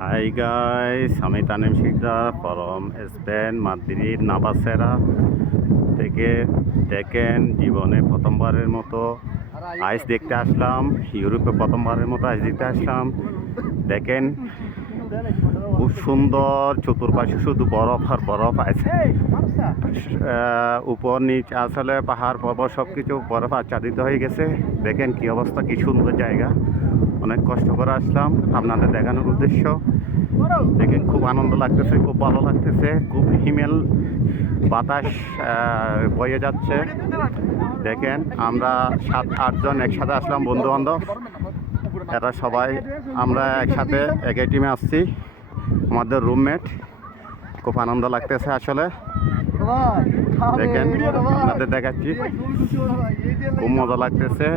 High guys, আমি Tanim Shikdar from Spain Madrid নাভাসেরা থেকে। দেখেন, জীবনে প্রথমবারের মতো আইস দেখতে আসলাম। ইউরোপে প্রথমবারের মতো আইস দেখতে আসলাম। দেখেন, খুব সুন্দর, চতুর্পাশে শুধু বরফ আর বরফ আছে। উপর নিচ আসলে পাহাড় পর্বত সব কিছু বরফ আচ্ছাদিত হয়ে গেছে। দেখেন কি অবস্থা, কি সুন্দর জায়গা। অনেক কষ্ট করে আসলাম আপনাদের দেখানোর উদ্দেশ্য। দেখেন, খুব আনন্দ লাগতেছে, খুব ভালো লাগতেছে, খুব হিমেল বাতাস বয়ে যাচ্ছে। দেখেন, আমরা 7-8 জন একসাথে আসলাম, বন্ধু বান্ধব। এরা সবাই আমরা একসাথে একই টিমে আসছি, আমাদের রুমমেট। খুব আনন্দ লাগতেছে আসলে। দেখেন, আপনাদের দেখাচ্ছি, খুব মজা লাগতেছে।